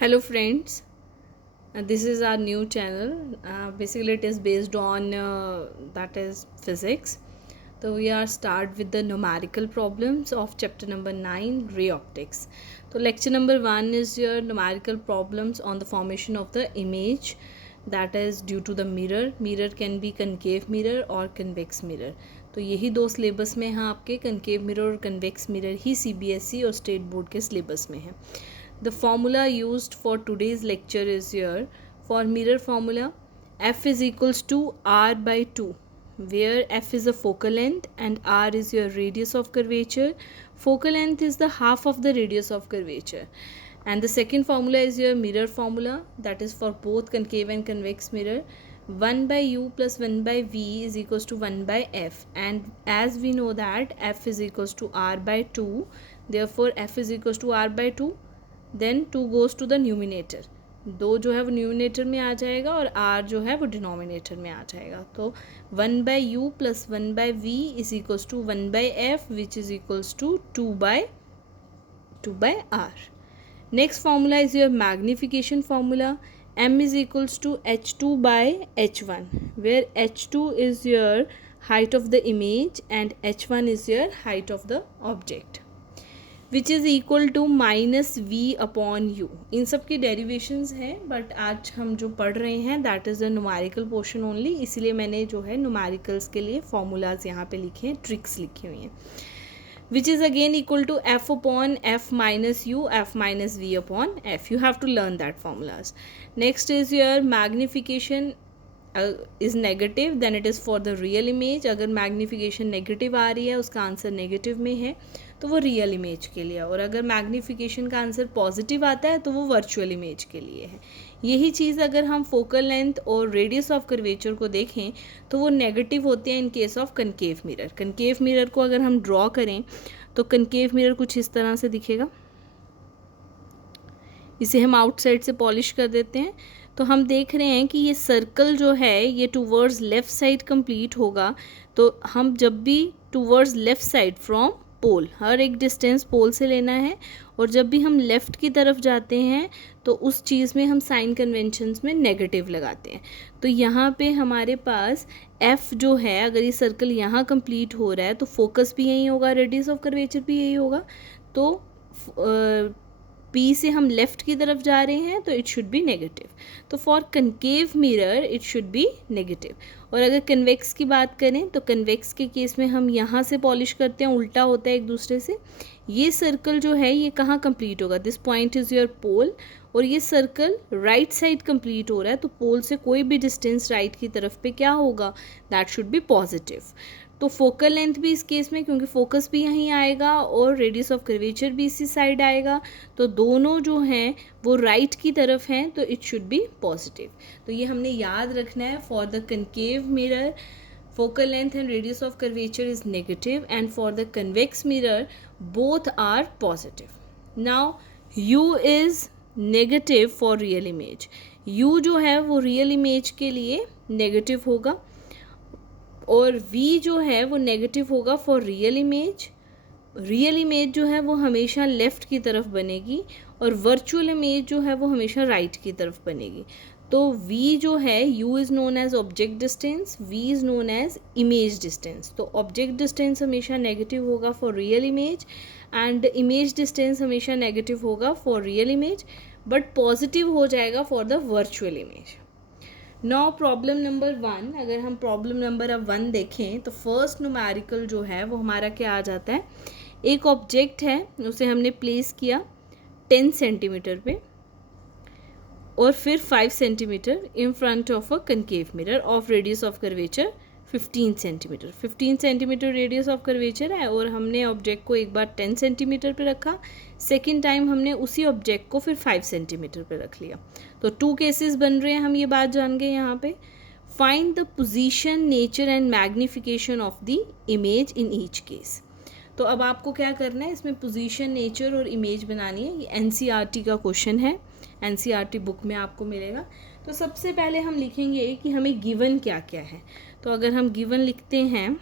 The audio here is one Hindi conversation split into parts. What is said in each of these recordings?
Hello friends, this is our new channel. Basically it is based on that is physics. So we are start with the numerical problems of chapter number 9 ray optics. So lecture number 1 is your numerical problems on the formation of the image that is due to the mirror. Mirror can be concave mirror or convex mirror. तो यही दो सिलेबस में हैं आपके, कंकेव मिरर और कन्वेक्स मिरर ही CBSE और स्टेट बोर्ड के सिलेबस में है. The formula used for today's lecture is here. For mirror formula, f is equals to r by 2, where f is a focal length and r is your radius of curvature. Focal length is the half of the radius of curvature. And the second formula is your mirror formula, that is for both concave and convex mirror. 1 by u plus 1 by v is equals to 1 by f, and as we know that f is equals to r by 2, therefore f is equals to r by 2. Then 2 goes to the numerator, 2 जो है वो न्यूमिनेटर में आ जाएगा और r जो है वो डिनोमिनेटर में आ जाएगा. तो 1 by u plus 1 by v is equals to 1 by f which is equals to 2 by r. Next formula is your magnification formula. m is equals to h2 by h1, where h2 is your height of the image and h1 is your height of the object, which is equal to minus we upon U. इन सब की डेरिवेशंस हैं, बट आज हम जो पढ़ रहे हैं that is the numerical portion only, इसीलिए मैंने जो है न्यूमेरिकल्स के लिए फॉर्मूलाज यहाँ पे लिखे हैं, ट्रिक्स लिखी हुई हैं. Which is again equal to f upon f minus u, f minus we upon f. You have to learn that formulas. Next is your magnification is negative, then it is for the real image. अगर मैग्निफिकेशन नेगेटिव आ रही है, उसका आंसर नेगेटिव में है, तो वो रियल इमेज के लिए. और अगर मैग्निफिकेशन का आंसर पॉजिटिव आता है तो वो वर्चुअल इमेज के लिए है. यही चीज़ अगर हम फोकल लेंथ और रेडियस ऑफ कर्वेचर को देखें तो वो नेगेटिव होते हैं in case of concave mirror. Concave mirror को अगर हम ड्रॉ करें तो कनकेव मिरर कुछ इस तरह से दिखेगा. इसे हम आउटसाइड से पॉलिश कर देते हैं तो हम देख रहे हैं कि ये सर्कल जो है ये टूवर्ड्स लेफ़्ट साइड कंप्लीट होगा. तो हम जब भी towards left side from pole, हर एक डिस्टेंस पोल से लेना है, और जब भी हम लेफ़्ट की तरफ जाते हैं तो उस चीज़ में हम साइन कन्वेंशंस में नेगेटिव लगाते हैं. तो यहाँ पे हमारे पास f जो है, अगर ये सर्कल यहाँ कंप्लीट हो रहा है तो फोकस भी यही होगा, रेडियस ऑफ कर्वेचर भी यही होगा. तो P से हम लेफ़्ट की तरफ जा रहे हैं तो इट शुड बी नेगेटिव. तो for concave mirror it should be negative. और अगर कन्वेक्स की बात करें तो कन्वेक्स के केस में हम यहाँ से पॉलिश करते हैं, उल्टा होता है एक दूसरे से. ये सर्कल जो है ये कहाँ कंप्लीट होगा, दिस पॉइंट इज़ योर पोल, और ये सर्कल राइट साइड कंप्लीट हो रहा है. तो पोल से कोई भी डिस्टेंस राइट की तरफ पे क्या होगा, दैट शुड बी पॉजिटिव. तो फोकल लेंथ भी इस केस में, क्योंकि फोकस भी यहीं आएगा और रेडियस ऑफ कर्वेचर भी इसी साइड आएगा, तो दोनों जो हैं वो राइट की तरफ हैं, तो इट शुड बी पॉजिटिव. तो ये हमने याद रखना है. For the concave mirror focal length and radius of curvature is negative, and for the convex mirror both are positive. Now u is negative for real image. u जो है वो रियल इमेज के लिए नेगेटिव होगा, और v जो है वो नेगेटिव होगा for real image. Real image जो है वो हमेशा लेफ़्ट की तरफ बनेगी, और वर्चुअल इमेज जो है वो हमेशा राइट की तरफ बनेगी. तो v जो है, u is known as object distance, v is known as image distance. तो ऑब्जेक्ट डिस्टेंस हमेशा नेगेटिव होगा for real image, and image distance हमेशा नेगेटिव होगा for real image, but positive हो जाएगा for the virtual image. Now problem number 1. अगर हम प्रॉब्लम नंबर 1 देखें तो फर्स्ट न्यूमेरिकल जो है वो हमारा क्या आ जाता है. एक ऑब्जेक्ट है, उसे हमने प्लेस किया 10 सेंटीमीटर पे, और फिर 5 centimetre in front of a concave mirror of radius of curvature 15 centimetre. 15 centimetre radius of curvature है, और हमने ऑब्जेक्ट को एक बार 10 सेंटीमीटर पे रखा, सेकेंड टाइम हमने उसी ऑब्जेक्ट को फिर 5 सेंटीमीटर पे रख लिया. तो 2 केसेस बन रहे हैं, हम ये बात जान गए यहाँ पे. Find the position, nature and magnification of the image in each case. तो अब आपको क्या करना है, इसमें पोजीशन, नेचर और इमेज बनानी है. ये NCERT का क्वेश्चन है, NCERT बुक में आपको मिलेगा. तो सबसे पहले हम लिखेंगे कि हमें गिवन क्या क्या है. तो अगर हम गिवन लिखते हैं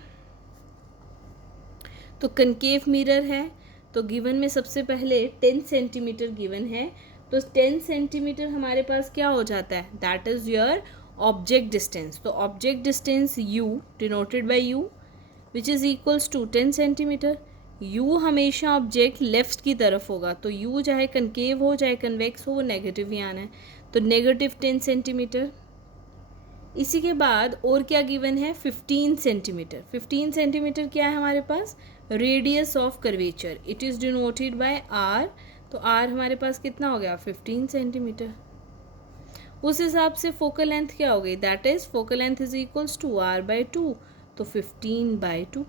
तो कनकेव मिरर है, तो गिवन में सबसे पहले 10 सेंटीमीटर गिवन है, तो 10 सेंटीमीटर हमारे पास क्या हो जाता है, that is your object distance. तो object distance u denoted by u which is equals to 10 centimetre. u हमेशा ऑब्जेक्ट लेफ्ट की तरफ होगा, तो u चाहे कनकेव हो चाहे कन्वेक्स हो वो नेगेटिव ही आना है, तो नेगेटिव 10 सेंटीमीटर। इसी के बाद और क्या गिवन है, 15 सेंटीमीटर। 15 सेंटीमीटर क्या है हमारे पास, radius of curvature, it is denoted by r। तो r हमारे पास कितना हो गया, 15 सेंटीमीटर। उस हिसाब से फोकल लेंथ क्या हो गई, that is focal length is equals to r/2, तो 15/2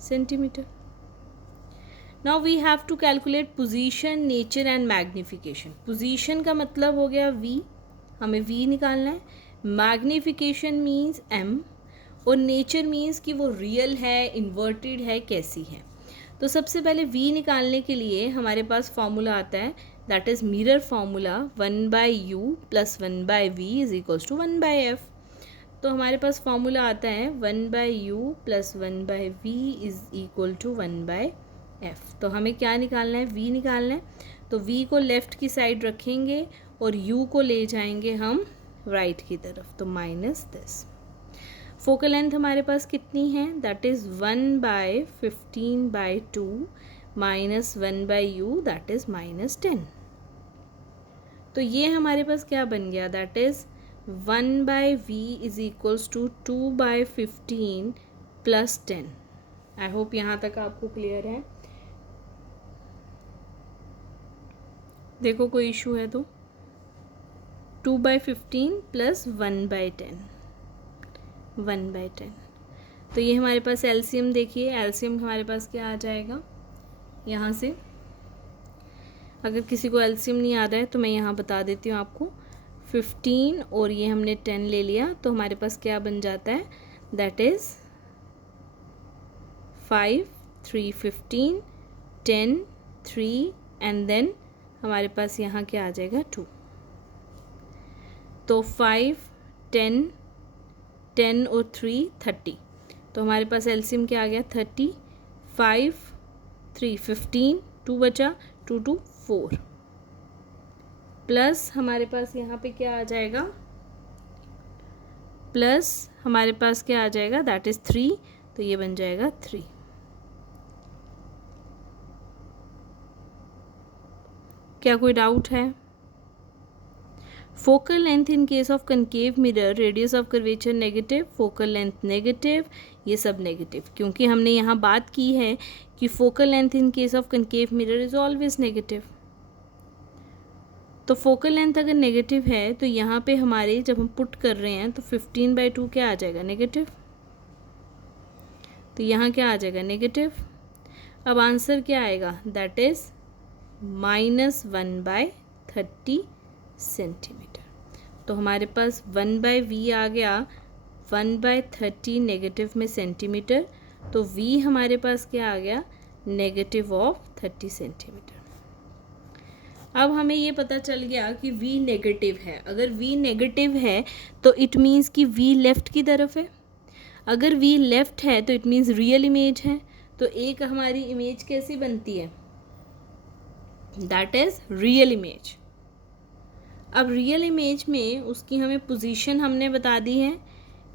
centimetre. Now we have to calculate position, nature and magnification. Position का मतलब हो गया v, हमें v निकालना है, मैग्निफिकेशन मीन्स m, और नेचर मीन्स कि वो रियल है, इन्वर्टेड है, कैसी है। तो सबसे पहले v निकालने के लिए हमारे पास फॉर्मूला आता है, that is mirror formula 1/u + 1/v is equals to 1/f। तो हमारे पास फॉर्मूला आता है 1/u + 1/v is equal to 1/f। तो हमें क्या निकालना है, v निकालना है। तो v को लेफ़्ट की साइड रखेंगे और u को ले जाएंगे हम राइट की तरफ, तो माइनस दिस। फोकल लेंथ हमारे पास कितनी है, that is 1/15/2 minus 1/u, that is -10। तो ये हमारे पास क्या बन गया, that is 1/v is equals to 2/15 + 10। I hope यहाँ तक आपको क्लियर है। देखो कोई इशू है तो 2/15 + 1/10, 1/10। तो ये हमारे पास एलसीएम, देखिए एलसीएम हमारे पास क्या आ जाएगा, यहाँ से अगर किसी को एलसीएम नहीं आ रहा है तो मैं यहाँ बता देती हूँ आपको। 15 और ये हमने 10 ले लिया, तो हमारे पास क्या बन जाता है, दैट इज़ 5 3 15 10 3 एंड देन हमारे पास यहाँ क्या आ जाएगा 2। तो 5 10 10 और 3 30, तो हमारे पास एलसीएम क्या आ गया 30। 5 3 15, 2 बचा, 2 2 4 प्लस हमारे पास यहाँ पे क्या आ जाएगा, प्लस हमारे पास क्या आ जाएगा, दैट इज़ 3, तो ये बन जाएगा 3। क्या कोई डाउट है? Focal length in case of concave mirror, radius of curvature negative, focal length negative, ये सब नेगेटिव, क्योंकि हमने यहाँ बात की है कि focal length in case of concave mirror is always negative. तो फोकल लेंथ अगर नेगेटिव है तो यहाँ पे हमारे जब हम पुट कर रहे हैं तो 15/2 क्या आ जाएगा, नेगेटिव। तो यहाँ क्या आ जाएगा, नेगेटिव। अब आंसर क्या आएगा, दैट इज़ -1/30 सेंटीमीटर। तो हमारे पास 1/v आ गया 1/30 नेगेटिव में सेंटीमीटर, तो v हमारे पास क्या आ गया, -30 सेंटीमीटर। अब हमें ये पता चल गया कि v नेगेटिव है। अगर v नेगेटिव है तो इट मीन्स कि v लेफ़्ट की तरफ है। अगर v लेफ़्ट है तो इट मीन्स रियल इमेज है। तो एक हमारी इमेज कैसी बनती है, दैट इज़ रियल इमेज। अब रियल इमेज में उसकी हमें पोजीशन हमने बता दी है,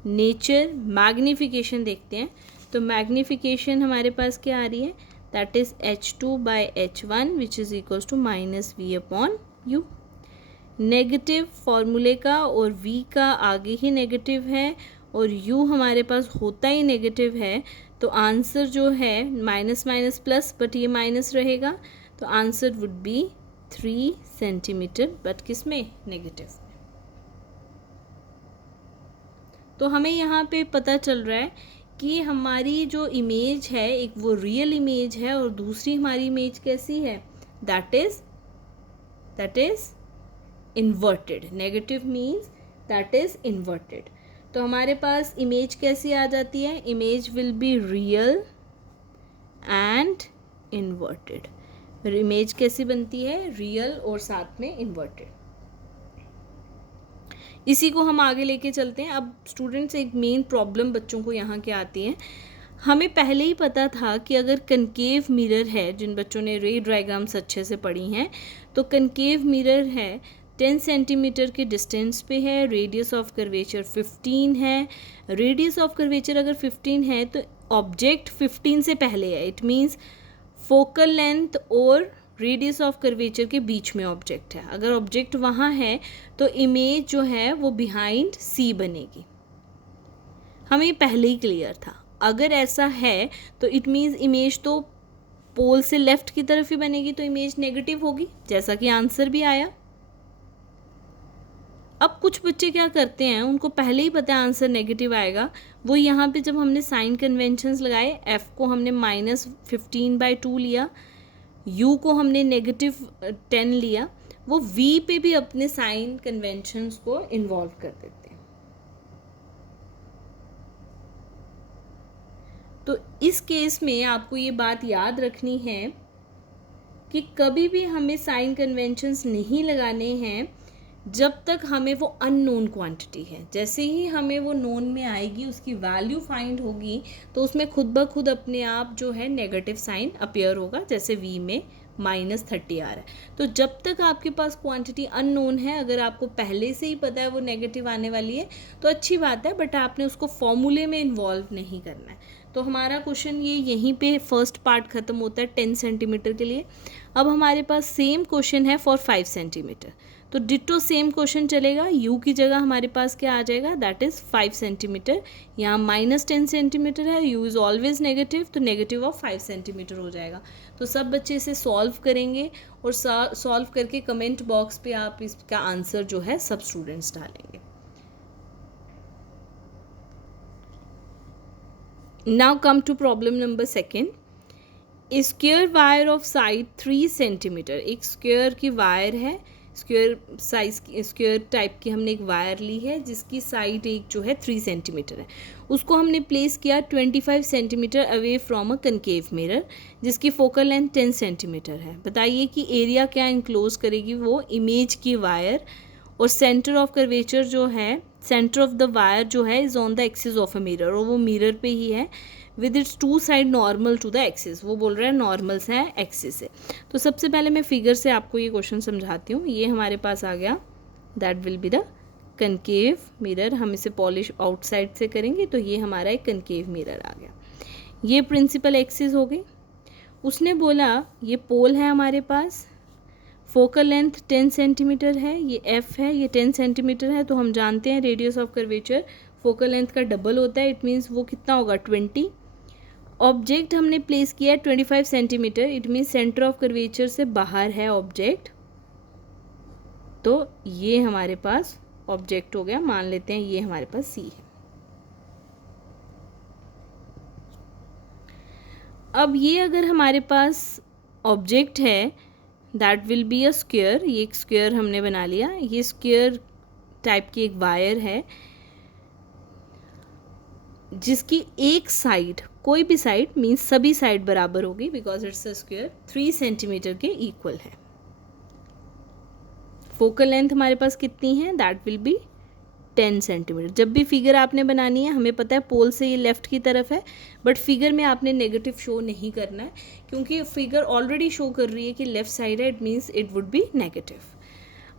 नेचर, मैग्नीफिकेशन देखते हैं। तो मैग्नीफिकेशन हमारे पास क्या आ रही है, that is h2/h1 which is equals to -v/u। Negative फॉर्मूले का और v का आगे ही नेगेटिव है और u हमारे पास होता ही नेगेटिव है, तो आंसर जो है माइनस माइनस प्लस, बट ये माइनस रहेगा, तो answer would be 3 centimetre, but किस में, नेगेटिव में। तो हमें यहाँ पे पता चल रहा है कि हमारी जो इमेज है एक वो रियल इमेज है और दूसरी हमारी इमेज कैसी है, that is inverted. Negative means that is inverted. तो हमारे पास इमेज कैसी आ जाती है, image will be real and inverted. Image कैसी बनती है, रियल और साथ में इन्वर्टेड। इसी को हम आगे लेके चलते हैं। अब स्टूडेंट्स एक मेन प्रॉब्लम बच्चों को यहाँ क्या आती है, हमें पहले ही पता था कि अगर कनकेव मिरर है, जिन बच्चों ने रे डायग्राम्स अच्छे से पढ़ी हैं, तो कनकेव मिरर है 10 सेंटीमीटर के डिस्टेंस पे है, रेडियस ऑफ कर्वेचर 15 है। रेडियस ऑफ कर्वेचर अगर 15 है तो ऑब्जेक्ट 15 से पहले है, इट मीन्स फोकल लेंथ और रेडियस ऑफ कर्वेचर के बीच में ऑब्जेक्ट है। अगर ऑब्जेक्ट वहाँ है तो इमेज जो है वो बिहाइंड सी बनेगी, हमें पहले ही क्लियर था। अगर ऐसा है तो इट मीन्स इमेज तो पोल से लेफ्ट की तरफ ही बनेगी, तो इमेज नेगेटिव होगी, जैसा कि आंसर भी आया। अब कुछ बच्चे क्या करते हैं, उनको पहले ही पता है आंसर नेगेटिव आएगा, वो यहाँ पे जब हमने साइन कन्वेंशंस लगाए, एफ को हमने -15/2 लिया, यू को हमने -10 लिया, वो वी पे भी अपने साइन कन्वेंशंस को इन्वॉल्व कर देते हैं। तो इस केस में आपको ये बात याद रखनी है कि कभी भी हमें साइन कन्वेंशंस नहीं लगाने हैं जब तक हमें वो अननोन क्वांटिटी है। जैसे ही हमें वो नोन में आएगी, उसकी वैल्यू फाइंड होगी, तो उसमें खुद ब खुद अपने आप जो है नेगेटिव साइन अपीयर होगा, जैसे v में -30 आ रहा है। तो जब तक आपके पास क्वांटिटी अननोन है, अगर आपको पहले से ही पता है वो नेगेटिव आने वाली है तो अच्छी बात है, बट आपने उसको फॉर्मूले में इन्वॉल्व नहीं करना है। तो हमारा क्वेश्चन ये यहीं पे फर्स्ट पार्ट ख़त्म होता है 10 सेंटीमीटर के लिए। अब हमारे पास सेम क्वेश्चन है फॉर 5 सेंटीमीटर, तो डिटो सेम क्वेश्चन चलेगा। यू की जगह हमारे पास क्या आ जाएगा, दैट इज़ 5 सेंटीमीटर। यहाँ -10 सेंटीमीटर है, यू इज़ ऑलवेज नेगेटिव, तो नेगेटिव ऑफ 5 सेंटीमीटर हो जाएगा। तो सब बच्चे इसे सॉल्व करेंगे और सॉल्व करके कमेंट बॉक्स पे आप इसका आंसर जो है सब स्टूडेंट्स डालेंगे। Now come to problem number 2। A square wire of side 3 centimetre, एक स्क्वायर की वायर है, स्क्वायर साइज की, स्क्वायर टाइप की हमने एक वायर ली है जिसकी साइड एक जो है 3 सेंटीमीटर है। उसको हमने प्लेस किया 25 centimetre away from a concave mirror, जिसकी फोकल लेंथ 10 सेंटीमीटर है। बताइए कि एरिया क्या इनक्लोज करेगी वो इमेज की वायर, और सेंटर ऑफ कर्वेचर जो है, सेंटर ऑफ द वायर जो है is on the axis of a mirror, और वो मिरर पे ही है, with its 2 side normal to the axis. वो बोल रहे हैं नॉर्मल्स हैं एक्सिस से। तो सबसे पहले मैं फिगर से आपको ये क्वेश्चन समझाती हूँ। ये हमारे पास आ गया, that will be the concave mirror. हम इसे पॉलिश आउटसाइड से करेंगे, तो ये हमारा एक कनकेव मिरर आ गया। ये प्रिंसिपल एक्सिस हो गई। उसने बोला ये पोल है हमारे पास, फोकल लेंथ 10 सेंटीमीटर है, ये एफ है, ये 10 सेंटीमीटर है। तो हम जानते हैं radius of curvature focal length का डबल होता है, इट मीन्स वो कितना होगा 20। ऑब्जेक्ट हमने प्लेस किया है 25 centimetre, it means centre of curvature से बाहर है ऑब्जेक्ट। तो ये हमारे पास ऑब्जेक्ट हो गया, मान लेते हैं ये हमारे पास सी है। अब ये अगर हमारे पास ऑब्जेक्ट है, that will be a square. ये एक स्क्वायर हमने बना लिया। ये स्क्वायर टाइप की एक वायर है जिसकी एक साइड, कोई भी साइड मीन्स सभी साइड बराबर होगी, because it's a square, 3 centimetre के इक्वल है। फोकल लेंथ हमारे पास कितनी है, दैट विल बी 10 सेंटीमीटर। जब भी फिगर आपने बनानी है, हमें पता है पोल से ये लेफ्ट की तरफ है, बट फिगर में आपने नेगेटिव शो नहीं करना है, क्योंकि फिगर ऑलरेडी शो कर रही है कि लेफ्ट साइड है, it means it would be negative.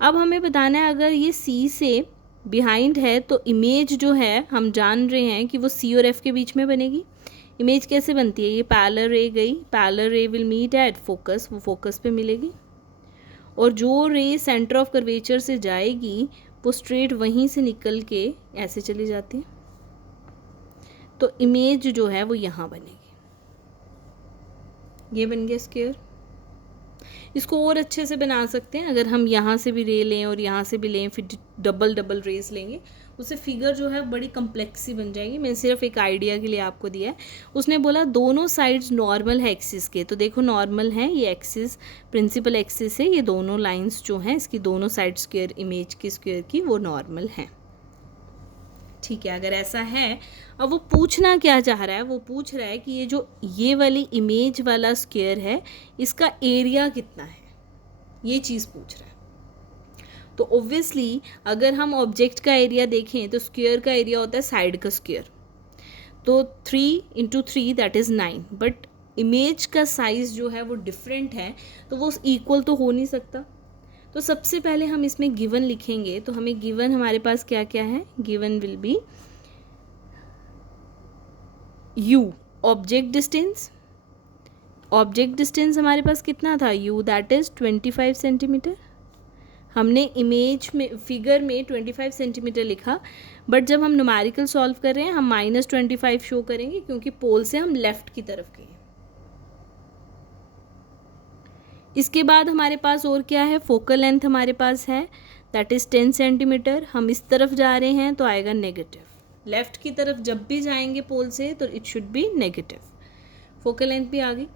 अब हमें बताना है अगर ये सी से बिहाइंड है तो इमेज जो है हम जान रहे हैं कि वो सी और एफ के बीच में बनेगी। इमेज कैसे बनती है, ये पैरेलल रे गई, parallel ray will meet at focus, वो फोकस पे मिलेगी, और जो रे सेंटर ऑफ कर्वेचर से जाएगी वो स्ट्रेट वहीं से निकल के ऐसे चली जाती है, तो इमेज जो है वो यहाँ बनेगी। ये बन गया स्क्वायर। इसको और अच्छे से बना सकते हैं, अगर हम यहाँ से भी रे लें और यहाँ से भी लें, फिर डबल रेस लेंगे, उससे फिगर जो है बड़ी कम्प्लेक्स सी बन जाएगी। मैंने सिर्फ एक आइडिया के लिए आपको दिया है। उसने बोला दोनों साइड्स नॉर्मल है एक्सिस के, तो देखो नॉर्मल है, ये एक्सिस प्रिंसिपल एक्सिस है, ये दोनों लाइंस जो हैं इसकी दोनों साइड स्क्वायर, इमेज की स्क्वायर की, वो नॉर्मल हैं। ठीक है, अगर ऐसा है, अब वो पूछना क्या चाह रहा है, वो पूछ रहा है कि ये जो ये वाली इमेज वाला स्क्वायर है इसका एरिया कितना है, ये चीज़ पूछ रहा है। तो ऑब्वियसली अगर हम ऑब्जेक्ट का एरिया देखें तो स्क्वायर का एरिया होता है साइड का स्क्वायर, तो 3 into 3 that is 9, but image का साइज़ जो है वो डिफरेंट है, तो वो इक्वल तो हो नहीं सकता। तो सबसे पहले हम इसमें गिवन लिखेंगे, तो हमें गिवन हमारे पास क्या क्या है, given will be u object distance, object distance हमारे पास कितना था u दैट इज़ 25 सेंटीमीटर। हमने इमेज में फिगर में 25 सेंटीमीटर लिखा, बट जब हम न्यूमेरिकल सॉल्व कर रहे हैं हम -25 शो करेंगे क्योंकि पोल से हम लेफ्ट की तरफ गए। इसके बाद हमारे पास और क्या है, फोकल लेंथ हमारे पास है दैट इज़ 10 सेंटीमीटर। हम इस तरफ जा रहे हैं तो आएगा नेगेटिव, लेफ्ट की तरफ जब भी जाएंगे पोल से तो it should be negative. Focal length भी आ गई।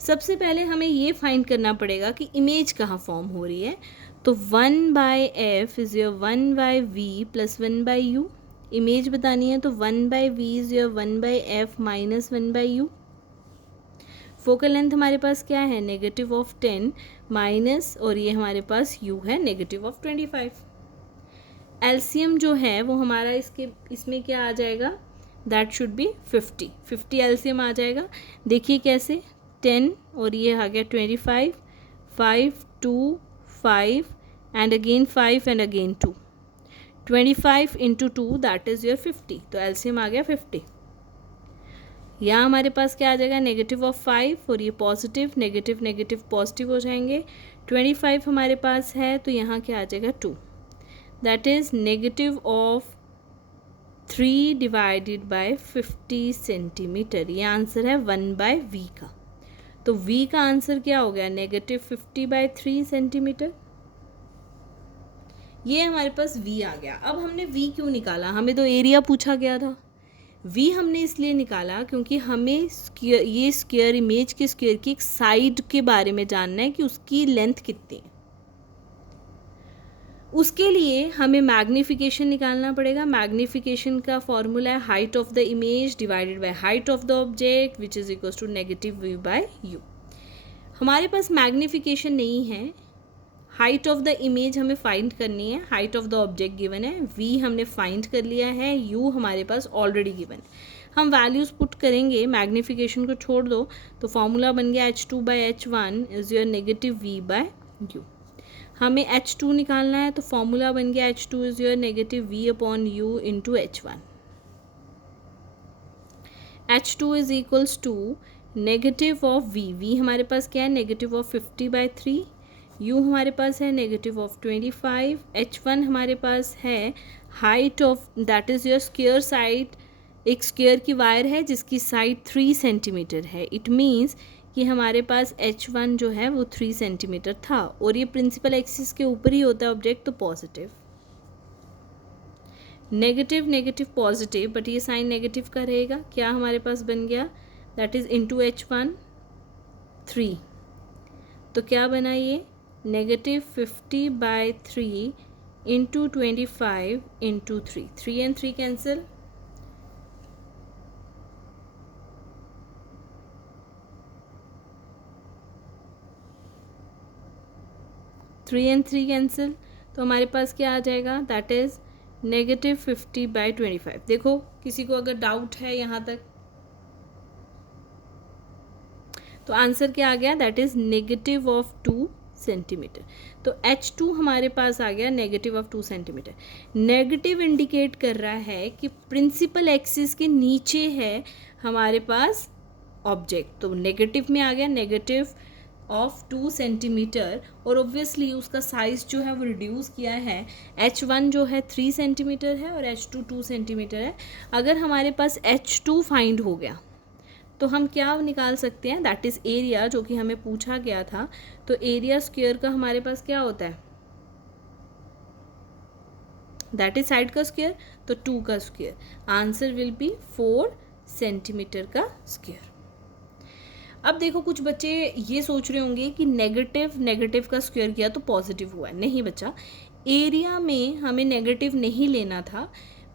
सबसे पहले हमें ये फाइंड करना पड़ेगा कि इमेज कहाँ फॉर्म हो रही है, तो 1/f is your 1/v plus 1/u। Image बतानी है तो 1/v is your 1/f minus 1/u। Focal length हमारे पास क्या है, नेगेटिव ऑफ 10 माइनस, और ये हमारे पास u है नेगेटिव ऑफ 25। एलसीएम जो है वो हमारा इसमें क्या आ जाएगा, दैट शुड बी 50 एलसीएम आ जाएगा। देखिए कैसे, 10 और ये आ गया 25, 5 2 5 and again 5 and again 2, 25 into 2 that is your 50, तो एलसीएम आ गया 50। यहाँ हमारे पास क्या आ जाएगा, नेगेटिव ऑफ 5 और ये पॉजिटिव, नेगेटिव नेगेटिव पॉजिटिव हो जाएंगे। 25 हमारे पास है तो यहाँ क्या आ जाएगा 2, that is negative of 3 divided by 50 centimetre. ये आंसर है 1/v का। तो v का आंसर क्या हो गया, नेगेटिव 50/3 सेंटीमीटर। ये हमारे पास v आ गया। अब हमने v क्यों निकाला, हमें तो एरिया पूछा गया था। v हमने इसलिए निकाला क्योंकि हमें ये स्क्वायर, इमेज के स्क्वायर की एक साइड के बारे में जानना है कि उसकी लेंथ कितनी है। उसके लिए हमें मैग्नीफिकेशन निकालना पड़ेगा। मैग्नीफिकेशन का फॉर्मूला है height of the image divided by height of the object which is equals to negative v by u। हमारे पास मैग्नीफिकेशन नहीं है, हाइट ऑफ द इमेज हमें फाइंड करनी है, height of the object given है, v हमने फाइंड कर लिया है, u हमारे पास ऑलरेडी गिवन है। हम वैल्यूज़ पुट करेंगे, मैग्नीफिकेशन को छोड़ दो, तो फॉर्मूला बन गया h2/h1 is your negative v by u। हमें h2 निकालना है तो फॉर्मूला बन गया h2 is your negative v upon u into h1। h2 is equals to negative of v हमारे पास क्या है, नेगेटिव ऑफ 50/3, u हमारे पास है नेगेटिव ऑफ 25, h1 हमारे पास है height of that is your square side, एक स्क्वायर की वायर है जिसकी साइड 3 सेंटीमीटर है। इट मीन्स कि हमारे पास h1 जो है वो 3 सेंटीमीटर था, और ये प्रिंसिपल एक्सिस के ऊपर ही होता है ऑब्जेक्ट, तो positive. Negative negative positive, but ये साइन नेगेटिव का रहेगा। क्या हमारे पास बन गया, दैट इज़ इंटू h1 3, तो क्या बना ये negative 50/3 into 25 into 3, 3 and 3 cancel, three and three cancel, तो हमारे पास क्या आ जाएगा, दैट इज़ नेगेटिव 50/25। देखो किसी को अगर डाउट है यहाँ तक, तो आंसर क्या आ गया, that is negative of 2 centimetre. तो h2 हमारे पास आ गया negative of 2 centimetre. Negative indicate कर रहा है कि प्रिंसिपल एक्सिस के नीचे है हमारे पास ऑब्जेक्ट, तो नेगेटिव में आ गया नेगेटिव ऑफ 2 सेंटीमीटर, और ऑब्वियसली उसका साइज़ जो है वो रिड्यूस किया है। h1 जो है 3 सेंटीमीटर है और h2 2 सेंटीमीटर है। अगर हमारे पास h2 फाइंड हो गया तो हम क्या निकाल सकते हैं, दैट इज़ एरिया, जो कि हमें पूछा गया था। तो एरिया स्क्वायर का हमारे पास क्या होता है, दैट इज साइड का स्क्वायर, तो 2 का square, answer will be 4 centimetre का स्क्वायर। अब देखो कुछ बच्चे ये सोच रहे होंगे कि नेगेटिव का स्क्वायर किया तो पॉजिटिव हुआ है। नहीं बच्चा, एरिया में हमें नेगेटिव नहीं लेना था।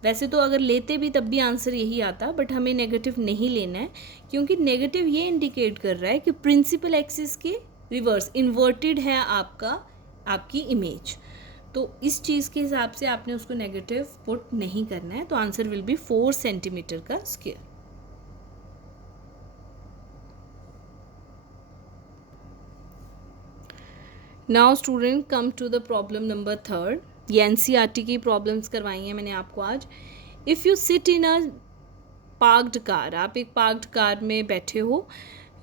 वैसे तो अगर लेते भी तब भी आंसर यही आता, बट हमें नेगेटिव नहीं लेना है, क्योंकि नेगेटिव ये इंडिकेट कर रहा है कि प्रिंसिपल एक्सिस के रिवर्स इन्वर्टेड है आपकी इमेज। तो इस चीज़ के हिसाब से आपने उसको नेगेटिव पुट नहीं करना है, तो आंसर विल बी 4 सेंटीमीटर का square. Now student come to the problem number 3. ये एनसीईआरटी की प्रॉब्लम्स करवाई हैं मैंने आपको आज. If you sit in a parked car, आप एक पार्क्ड कार में बैठे हो,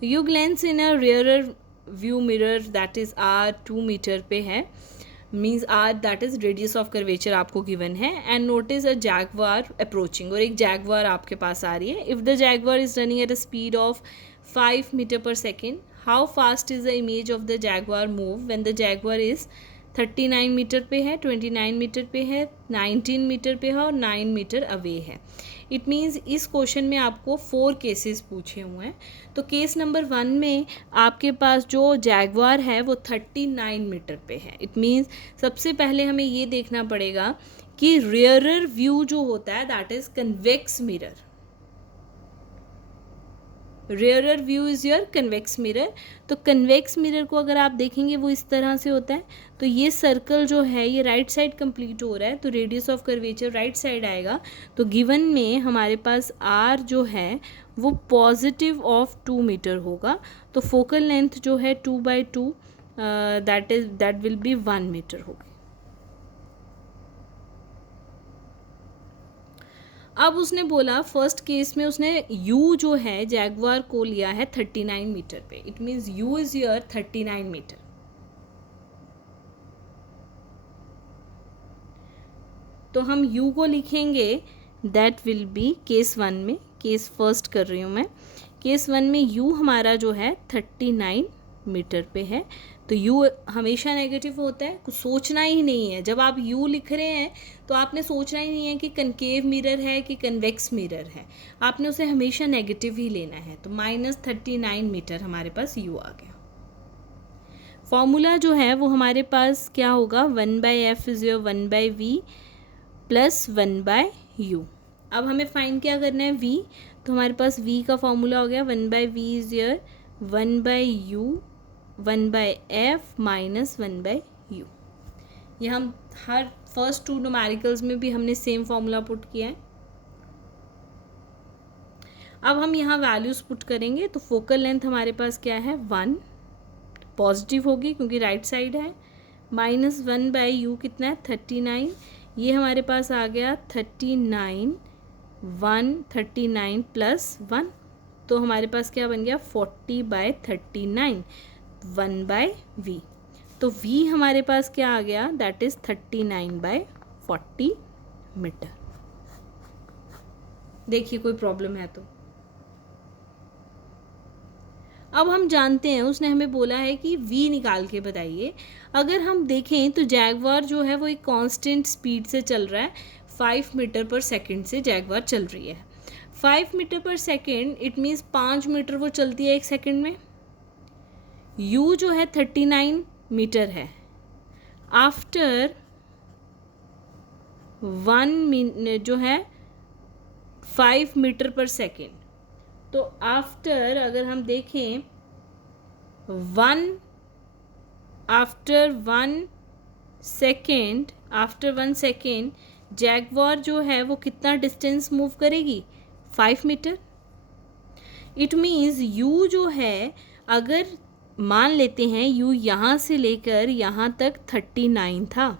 you glance in a rear view mirror that is R 2 metre पे है, means R that is radius of curvature आपको गिवन है, and notice a jaguar approaching, और एक जैगवार आपके पास आ रही है. If the jaguar is running at a speed of 5 metre per second, how fast is the image of the jaguar move when the jaguar is 39 metre पे है, 29 मीटर पे है, 19 मीटर पे है और 9 मीटर अवे है. इट मीन्स इस क्वेश्चन में आपको 4 केसेस पूछे हुए हैं. तो केस नंबर 1 में आपके पास जो जैगवार है वो 39 मीटर पे है. इट मीन्स सबसे पहले हमें ये देखना पड़ेगा कि रियरर व्यू जो होता है that is convex mirror. Rarer view is your convex mirror. तो कन्वेक्स मिरर को अगर आप देखेंगे वो इस तरह से होता है. तो ये सर्कल जो है ये राइट साइड कंप्लीट हो रहा है, तो radius of curvature right side आएगा. तो गिवन में हमारे पास आर जो है वो पॉजिटिव ऑफ 2 मीटर होगा. तो फोकल लेंथ जो है 2/2 दैट विल बी 1 मीटर होगी. अब उसने बोला फर्स्ट केस में उसने u जो है जैगवार को लिया है 39 मीटर पे. It means u is your 39 metre. तो हम u को लिखेंगे दैट विल बी केस 1 में, केस फर्स्ट कर रही हूँ मैं. केस 1 में u हमारा जो है 39 मीटर पे है. तो u हमेशा नेगेटिव होता है, कुछ सोचना ही नहीं है. जब आप u लिख रहे हैं तो आपने सोचना ही नहीं है कि कनकेव मिरर है कि कन्वेक्स मिरर है, आपने उसे हमेशा नेगेटिव ही लेना है. तो -39 मीटर हमारे पास u आ गया. फॉर्मूला जो है वो हमारे पास क्या होगा, 1/f is your 1/v plus 1/u. अब हमें फाइंड क्या करना है, v. तो हमारे पास v का फॉर्मूला हो गया 1/v is your 1/u 1/f minus 1/u. ये हम हर फर्स्ट 2 न्यूमेरिकल्स में भी हमने सेम फॉर्मूला पुट किया है. अब हम यहाँ वैल्यूज़ पुट करेंगे. तो फोकल लेंथ हमारे पास क्या है 1, पॉजिटिव होगी क्योंकि राइट साइड है, माइनस 1/u कितना है 39. ये हमारे पास आ गया 39 139 प्लस 1. तो हमारे पास क्या बन गया 40/39 1/v. तो v हमारे पास क्या आ गया, दैट इज 39/40 मीटर. देखिए कोई प्रॉब्लम है तो. अब हम जानते हैं उसने हमें बोला है कि v निकाल के बताइए. अगर हम देखें तो जैगवार जो है वो एक कांस्टेंट स्पीड से चल रहा है, 5 मीटर पर सेकंड से जैगवार चल रही है. 5 मीटर पर सेकंड इट मीन्स 5 मीटर वो चलती है एक सेकंड में. u जो है 39 मीटर है. आफ्टर 1 मिनट जो है 5 मीटर पर सेकेंड. तो आफ्टर अगर हम देखें आफ्टर 1 सेकेंड जैगवार जो है वो कितना डिस्टेंस मूव करेगी, 5 मीटर. इट मीन्स u जो है, अगर मान लेते हैं u यहाँ से लेकर यहाँ तक 39 था,